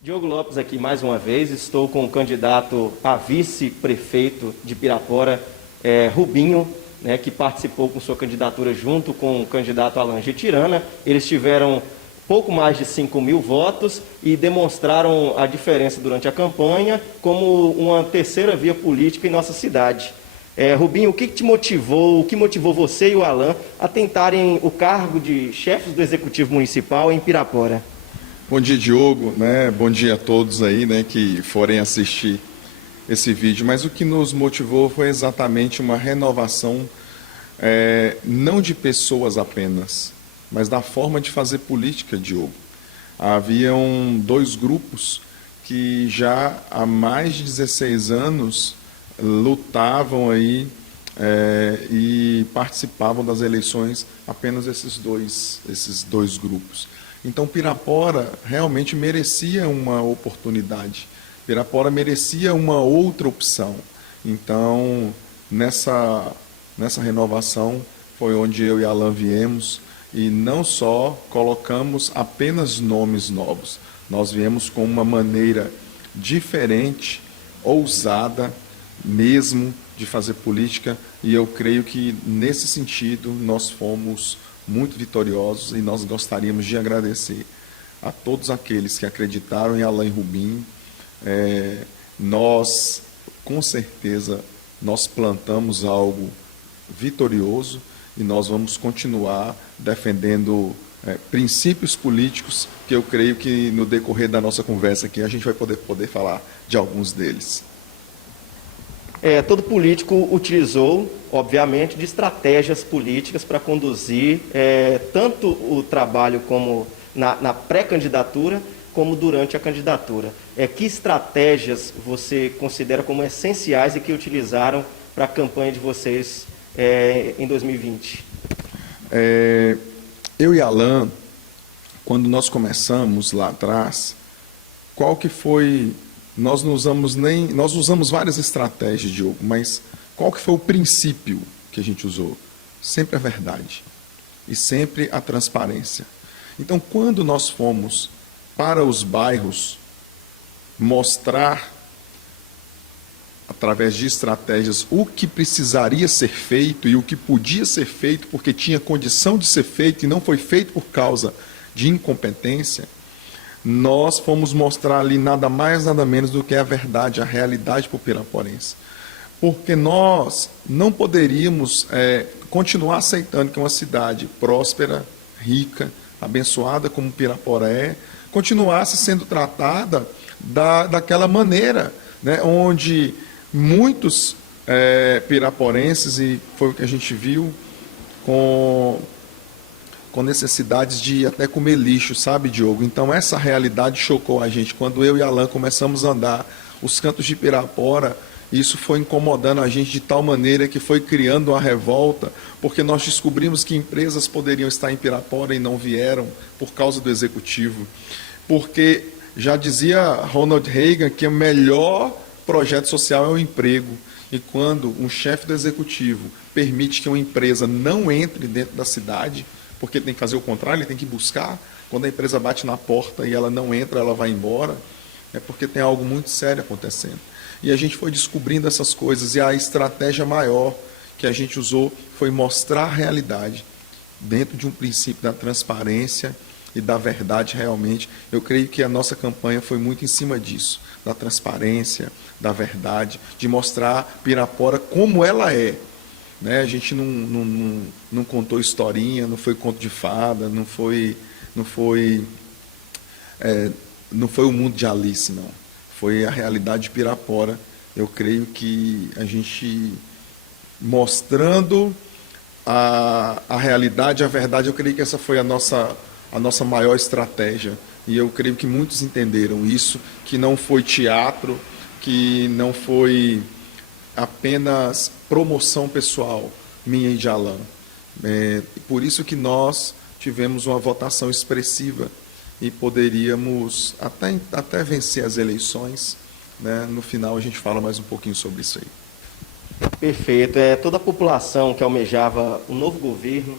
Diogo Lopes aqui mais uma vez, estou com o candidato a vice-prefeito de Pirapora, Rubinho, né, que participou com sua candidatura junto com o candidato Alan Getirana. Eles tiveram pouco mais de 5.000 votos e demonstraram a diferença durante a campanha como uma terceira via política em nossa cidade. Rubinho, o que te motivou, o que motivou você e o Alan a tentarem o cargo de chefes do Executivo Municipal em Pirapora? Bom dia, Diogo, né? Bom dia a todos aí, né, que forem assistir esse vídeo. Mas o que nos motivou foi exatamente uma renovação, não de pessoas apenas, mas da forma de fazer política, Diogo. Haviam dois grupos que já há mais de 16 anos lutavam aí e participavam das eleições, apenas esses dois grupos. Então, Pirapora realmente merecia uma oportunidade. Pirapora merecia uma outra opção. Então, nessa renovação, foi onde eu e Alan viemos, e não só colocamos apenas nomes novos, nós viemos com uma maneira diferente, ousada mesmo, de fazer política, e eu creio que, nesse sentido, nós fomos muito vitoriosos, e nós gostaríamos de agradecer a todos aqueles que acreditaram em Alan Rubinho. Nós, com certeza, nós plantamos algo vitorioso, e nós vamos continuar defendendo princípios políticos, que eu creio que no decorrer da nossa conversa aqui a gente vai poder falar de alguns deles. Todo político utilizou, obviamente, de estratégias políticas para conduzir tanto o trabalho como na pré-candidatura, como durante a candidatura. Que estratégias você considera como essenciais e que utilizaram para a campanha de vocês em 2020? Eu e Alan, quando nós começamos lá atrás, qual que foi... Nós usamos várias estratégias, Diogo, mas qual que foi o princípio que a gente usou? Sempre a verdade e sempre a transparência. Então, quando nós fomos para os bairros mostrar, através de estratégias, o que precisaria ser feito e o que podia ser feito porque tinha condição de ser feito e não foi feito por causa de incompetência, nós fomos mostrar ali nada mais, nada menos do que a verdade, a realidade para o piraporense. Porque nós não poderíamos continuar aceitando que uma cidade próspera, rica, abençoada como Pirapora continuasse sendo tratada daquela maneira, né, onde muitos piraporenses, e foi o que a gente viu, com necessidades de até comer lixo, sabe, Diogo? Então, essa realidade chocou a gente. Quando eu e Alan começamos a andar os cantos de Pirapora, isso foi incomodando a gente de tal maneira que foi criando uma revolta, porque nós descobrimos que empresas poderiam estar em Pirapora e não vieram por causa do executivo. Porque já dizia Ronald Reagan que o melhor projeto social é o emprego. E quando um chefe do executivo permite que uma empresa não entre dentro da cidade, porque ele tem que fazer o contrário, ele tem que buscar. Quando a empresa bate na porta e ela não entra, ela vai embora, é porque tem algo muito sério acontecendo. E a gente foi descobrindo essas coisas, e a estratégia maior que a gente usou foi mostrar a realidade dentro de um princípio da transparência e da verdade realmente. Eu creio que a nossa campanha foi muito em cima disso, da transparência, da verdade, de mostrar Pirapora como ela é. A gente não contou historinha, não foi conto de fada, não foi o mundo de Alice, não. Foi a realidade de Pirapora. Eu creio que a gente, mostrando a realidade, a verdade, eu creio que essa foi a nossa maior estratégia. E eu creio que muitos entenderam isso, que não foi teatro, que não foi apenas promoção pessoal minha e de Alan. Por isso que nós tivemos uma votação expressiva e poderíamos até vencer as eleições. No final a gente fala mais um pouquinho sobre isso aí. Perfeito. Toda a população que almejava um novo governo,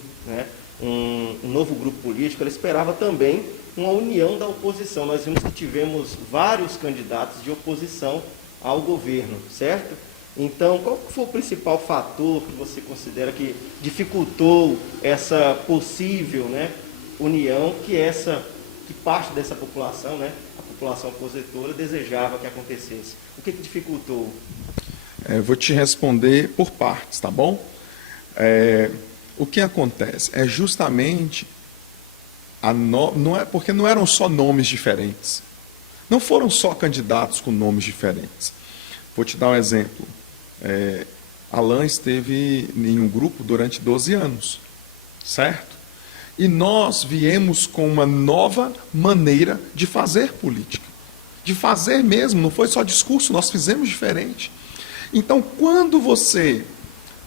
um novo grupo político, ela esperava também uma união da oposição. Nós vimos que tivemos vários candidatos de oposição ao governo, certo? Então, qual foi o principal fator que você considera que dificultou essa possível, né, união que parte dessa população, né, a população opositora, desejava que acontecesse? O que dificultou? Eu vou te responder por partes, tá bom? O que acontece é justamente não é porque não eram só nomes diferentes, não foram só candidatos com nomes diferentes. Vou te dar um exemplo. Alain esteve em um grupo durante 12 anos, certo? E nós viemos com uma nova maneira de fazer política, de fazer mesmo, não foi só discurso, nós fizemos diferente. Então, quando você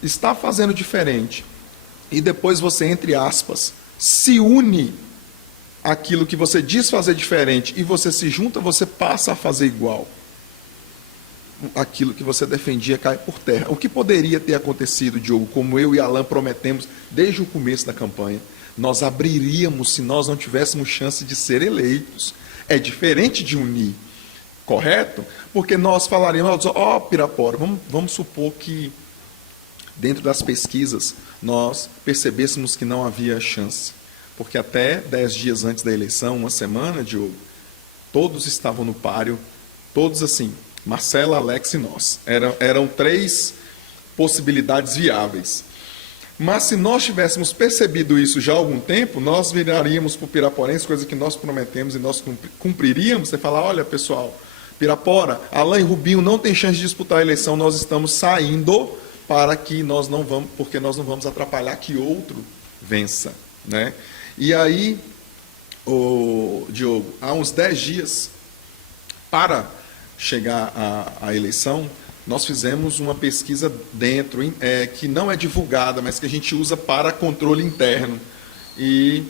está fazendo diferente e depois você, entre aspas, se une àquilo que você diz fazer diferente e você se junta, você passa a fazer igual. Aquilo que você defendia cai por terra. O que poderia ter acontecido, Diogo, como eu e Alain prometemos desde o começo da campanha? Nós abriríamos se nós não tivéssemos chance de ser eleitos. É diferente de unir, correto? Porque nós falaríamos, Pirapora, vamos supor que dentro das pesquisas nós percebêssemos que não havia chance. Porque até 10 dias antes da eleição, uma semana, Diogo, todos estavam no páreo, todos assim, Marcela, Alex e nós. Eram 3 possibilidades viáveis. Mas se nós tivéssemos percebido isso já há algum tempo, nós viraríamos para o Piraporense, coisa que nós prometemos e nós cumpriríamos, e falar, olha pessoal, Pirapora, Alain e Rubinho não tem chance de disputar a eleição, nós estamos saindo para que nós não vamos, porque nós não vamos atrapalhar que outro vença, né? E aí, Diogo, há uns 10 dias, para chegar à eleição, nós fizemos uma pesquisa dentro, que não é divulgada, mas que a gente usa para controle interno. E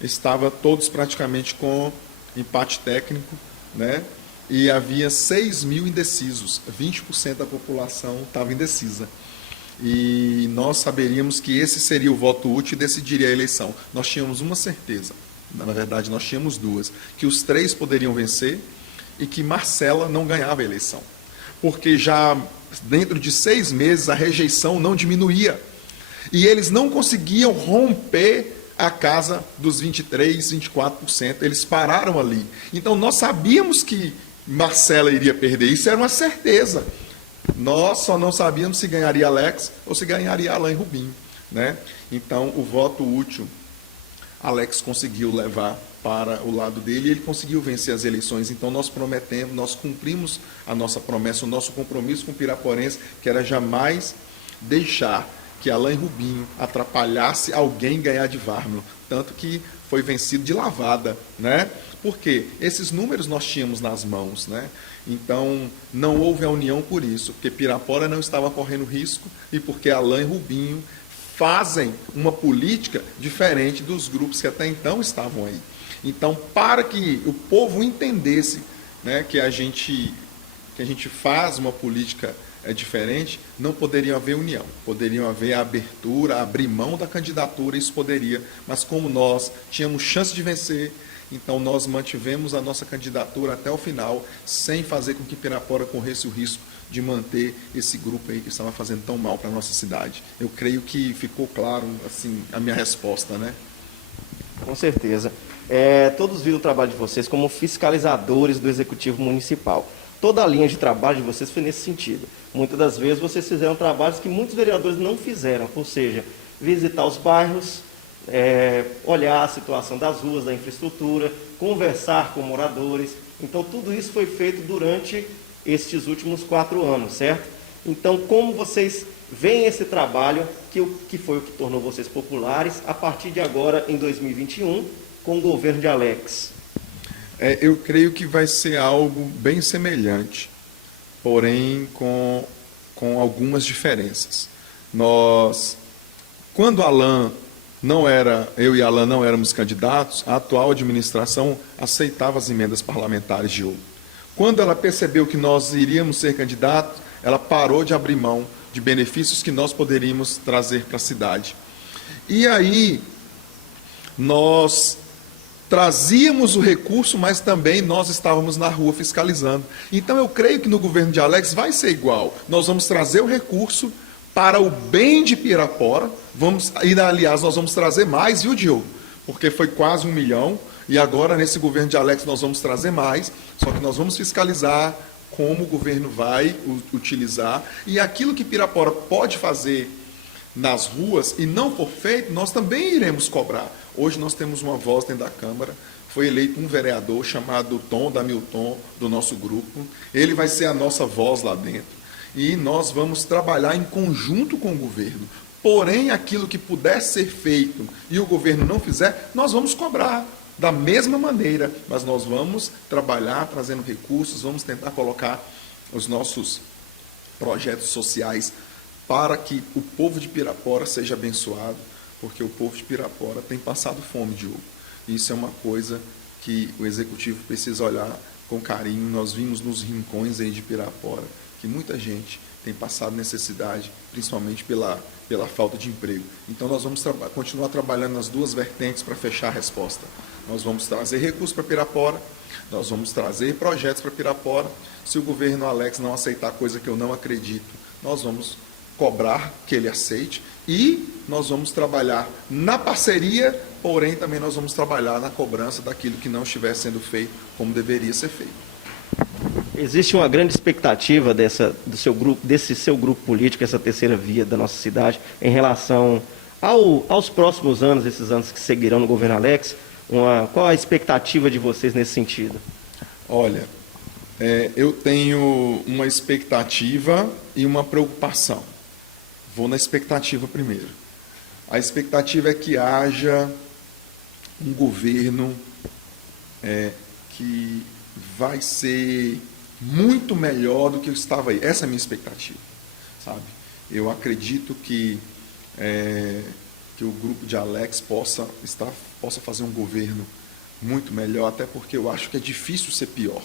estava todos praticamente com empate técnico, né? E havia 6 mil indecisos, 20% da população estava indecisa. E nós saberíamos que esse seria o voto útil e decidiria a eleição. Nós tínhamos uma certeza, na verdade nós tínhamos 2, que os 3 poderiam vencer e que Marcela não ganhava a eleição. Porque já dentro de 6 meses a rejeição não diminuía. E eles não conseguiam romper a casa dos 23%, 24%. Eles pararam ali. Então nós sabíamos que Marcela iria perder. Isso era uma certeza. Nós só não sabíamos se ganharia Alex ou se ganharia Alain e Rubinho, né? Então o voto útil, Alex conseguiu levar para o lado dele e ele conseguiu vencer as eleições. Então nós prometemos, nós cumprimos a nossa promessa, o nosso compromisso com o Piraporense, que era jamais deixar que Alain e Rubinho atrapalhasse alguém ganhar de Vármelo. Tanto que foi vencido de lavada, né? Porque esses números nós tínhamos nas mãos, né? Então não houve a união por isso, porque Pirapora não estava correndo risco e porque Alain e Rubinho fazem uma política diferente dos grupos que até então estavam aí. Então, para que o povo entendesse, né, que a gente faz uma política diferente, não poderia haver união, poderiam haver a abertura, abrir mão da candidatura, isso poderia, mas como nós tínhamos chance de vencer, então nós mantivemos a nossa candidatura até o final, sem fazer com que Pirapora corresse o risco de manter esse grupo aí que estava fazendo tão mal para a nossa cidade. Eu creio que ficou claro assim, a minha resposta, né? Com certeza. Todos viram o trabalho de vocês como fiscalizadores do Executivo Municipal. Toda a linha de trabalho de vocês foi nesse sentido. Muitas das vezes vocês fizeram trabalhos que muitos vereadores não fizeram, ou seja, visitar os bairros, olhar a situação das ruas, da infraestrutura, conversar com moradores. Então, tudo isso foi feito durante estes últimos 4 anos, certo? Então, como vocês veem esse trabalho, que foi o que tornou vocês populares, a partir de agora, em 2021, com o governo de Alex? Eu creio que vai ser algo bem semelhante, porém com algumas diferenças. Quando Alain eu e Alain não éramos candidatos, a atual administração aceitava as emendas parlamentares de ouro. Quando ela percebeu que nós iríamos ser candidatos, ela parou de abrir mão de benefícios que nós poderíamos trazer para a cidade. E aí, nós trazíamos o recurso, mas também nós estávamos na rua fiscalizando. Então eu creio que no governo de Alex vai ser igual. Nós vamos trazer o recurso para o bem de Pirapora, aliás, nós vamos trazer mais, viu, Diogo? Porque foi quase 1 milhão, e agora nesse governo de Alex nós vamos trazer mais, só que nós vamos fiscalizar como o governo vai utilizar, e aquilo que Pirapora pode fazer nas ruas e não for feito, nós também iremos cobrar. Hoje nós temos uma voz dentro da Câmara, foi eleito um vereador chamado Tom, Damilton, do nosso grupo, ele vai ser a nossa voz lá dentro, e nós vamos trabalhar em conjunto com o governo. Porém, aquilo que puder ser feito e o governo não fizer, nós vamos cobrar da mesma maneira, mas nós vamos trabalhar trazendo recursos, vamos tentar colocar os nossos projetos sociais para que o povo de Pirapora seja abençoado, porque o povo de Pirapora tem passado fome, Diogo. Isso é uma coisa que o Executivo precisa olhar com carinho. Nós vimos nos rincões aí de Pirapora que muita gente tem passado necessidade, principalmente pela falta de emprego. Então nós vamos continuar trabalhando nas duas vertentes para fechar a resposta. Nós vamos trazer recursos para Pirapora, nós vamos trazer projetos para Pirapora. Se o governo Alex não aceitar coisa que eu não acredito, nós vamos cobrar que ele aceite e nós vamos trabalhar na parceria, porém também nós vamos trabalhar na cobrança daquilo que não estiver sendo feito como deveria ser feito. Existe uma grande expectativa desse seu grupo político, essa terceira via da nossa cidade, em relação aos próximos anos, esses anos que seguirão no governo Alex. Qual a expectativa de vocês nesse sentido? Olha, eu tenho uma expectativa e uma preocupação. Vou na expectativa primeiro. A expectativa é que haja um governo que vai ser muito melhor do que estava aí. Essa é a minha expectativa, sabe? Eu acredito que o grupo de Alex possa fazer um governo muito melhor, até porque eu acho que é difícil ser pior,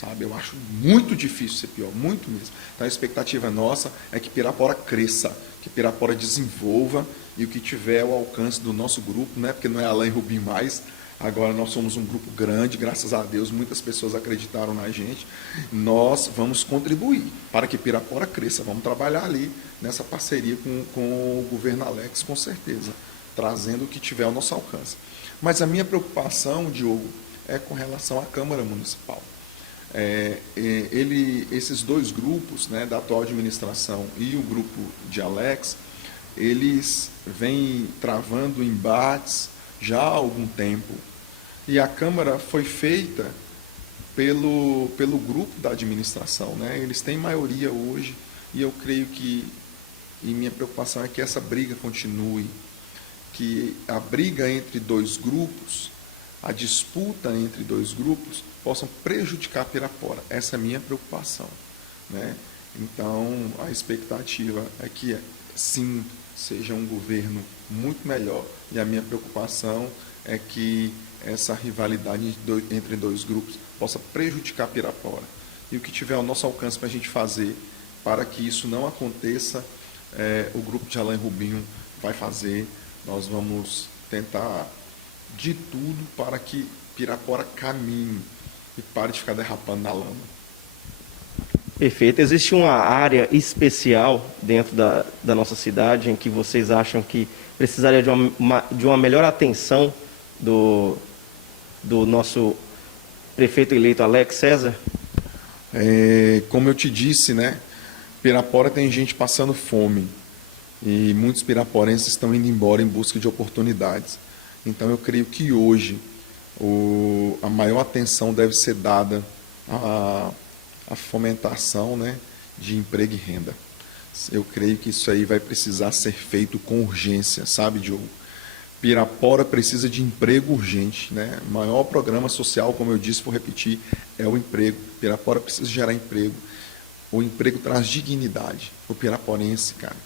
sabe? Eu acho muito difícil ser pior, muito mesmo. Então a expectativa nossa é que Pirapora cresça, que Pirapora desenvolva e o que tiver ao alcance do nosso grupo, né? Porque não é Alain Rubim mais. Agora nós somos um grupo grande, graças a Deus, muitas pessoas acreditaram na gente. Nós vamos contribuir para que Pirapora cresça. Vamos trabalhar ali nessa parceria com o governo Alex, com certeza, trazendo o que tiver ao nosso alcance. Mas a minha preocupação, Diogo, é com relação à Câmara Municipal. Esses dois grupos, né, da atual administração e o grupo de Alex, eles vêm travando embates já há algum tempo, e a Câmara foi feita pelo grupo da administração, né? Eles têm maioria hoje, e eu creio e minha preocupação é que essa briga continue, que a briga entre dois grupos, a disputa entre dois grupos, possam prejudicar Pirapora. Essa é a minha preocupação, né? Então, a expectativa é que, sim, seja um governo muito melhor. E a minha preocupação é que essa rivalidade entre dois grupos possa prejudicar Pirapora. E o que tiver ao nosso alcance para a gente fazer para que isso não aconteça, o grupo de Alain Rubinho vai fazer. Nós vamos tentar de tudo para que Pirapora caminhe e pare de ficar derrapando na lama. Perfeito. Existe uma área especial dentro da nossa cidade em que vocês acham que precisaria de uma melhor atenção do nosso prefeito eleito Alex César? Como eu te disse, né, Pirapora tem gente passando fome e muitos piraporenses estão indo embora em busca de oportunidades. Então eu creio que hoje a maior atenção deve ser dada a fomentação, né, de emprego e renda. Eu creio que isso aí vai precisar ser feito com urgência, sabe, Diogo? Pirapora precisa de emprego urgente, né? O maior programa social, como eu disse, vou repetir, é o emprego. Pirapora precisa gerar emprego. O emprego traz dignidade. O piraporense, cara,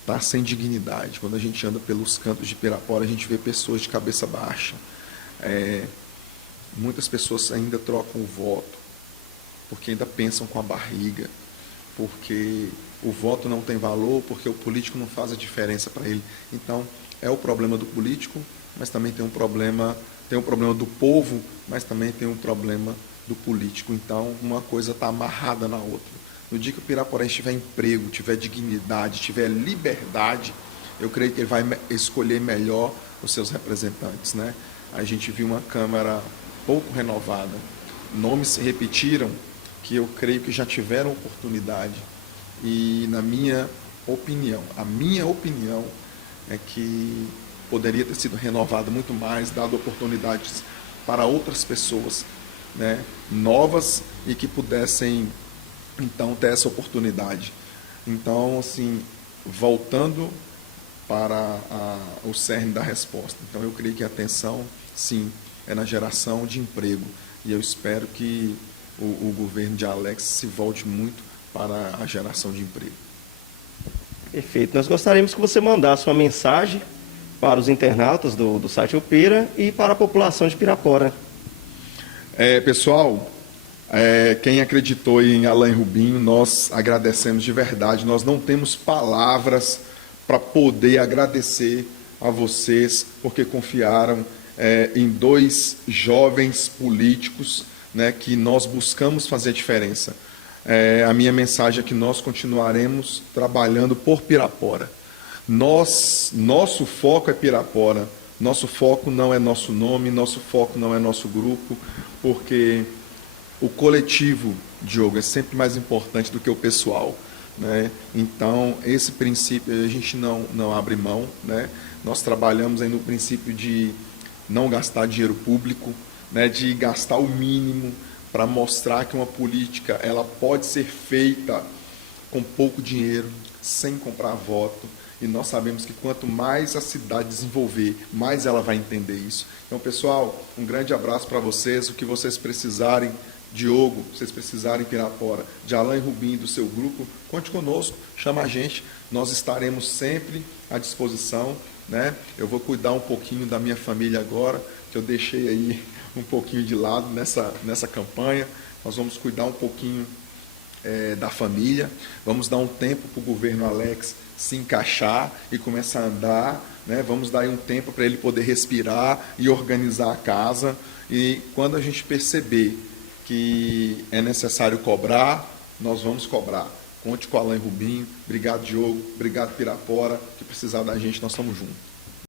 está sem dignidade. Quando a gente anda pelos cantos de Pirapora, a gente vê pessoas de cabeça baixa. Muitas pessoas ainda trocam o voto, porque ainda pensam com a barriga, porque o voto não tem valor, porque o político não faz a diferença para ele. Então, é o problema do político, mas também tem um problema tem um problema do povo, mas também tem um problema do político. Então, uma coisa está amarrada na outra. No dia que o Piraporense tiver emprego, tiver dignidade, tiver liberdade, eu creio que ele vai escolher melhor os seus representantes, né? A gente viu uma Câmara pouco renovada, nomes se repetiram que eu creio que já tiveram oportunidade e, na minha opinião, a minha opinião é que poderia ter sido renovada muito mais, dado oportunidades para outras pessoas, né, novas e que pudessem, então, ter essa oportunidade. Então, assim, voltando para o cerne da resposta. Então, eu creio que a atenção, sim, é na geração de emprego. E eu espero que o governo de Alex se volte muito para a geração de emprego. Perfeito. Nós gostaríamos que você mandasse uma mensagem para os internautas do site Opera e para a população de Pirapora. Pessoal, quem acreditou em Alain Rubinho, nós agradecemos de verdade. Nós não temos palavras para poder agradecer a vocês, porque confiaram em dois jovens políticos, né, que nós buscamos fazer diferença. A minha mensagem é que nós continuaremos trabalhando por Pirapora. Nosso foco é Pirapora. Nosso foco não é nosso nome, nosso foco não é nosso grupo, porque o coletivo, Diogo, é sempre mais importante do que o pessoal, né? Então, esse princípio a gente não abre mão, né? Nós trabalhamos aí no princípio de não gastar dinheiro público, né? De gastar o mínimo para mostrar que uma política ela pode ser feita com pouco dinheiro, sem comprar voto. E nós sabemos que quanto mais a cidade desenvolver, mais ela vai entender isso. Então, pessoal, um grande abraço para vocês. O que vocês precisarem, Diogo, vocês precisarem Pirapora, de Alain Rubinho, do seu grupo, conte conosco, chama a gente. Nós estaremos sempre à disposição, né? Eu vou cuidar um pouquinho da minha família agora, que eu deixei aí um pouquinho de lado nessa campanha. Nós vamos cuidar um pouquinho da família, vamos dar um tempo para o governo Alex se encaixar e começar a andar, né? Vamos dar aí um tempo para ele poder respirar e organizar a casa, e quando a gente perceber que é necessário cobrar, nós vamos cobrar. Conte com o Alain Rubinho. Obrigado, Diogo. Obrigado, Pirapora. Que precisar da gente, nós estamos juntos.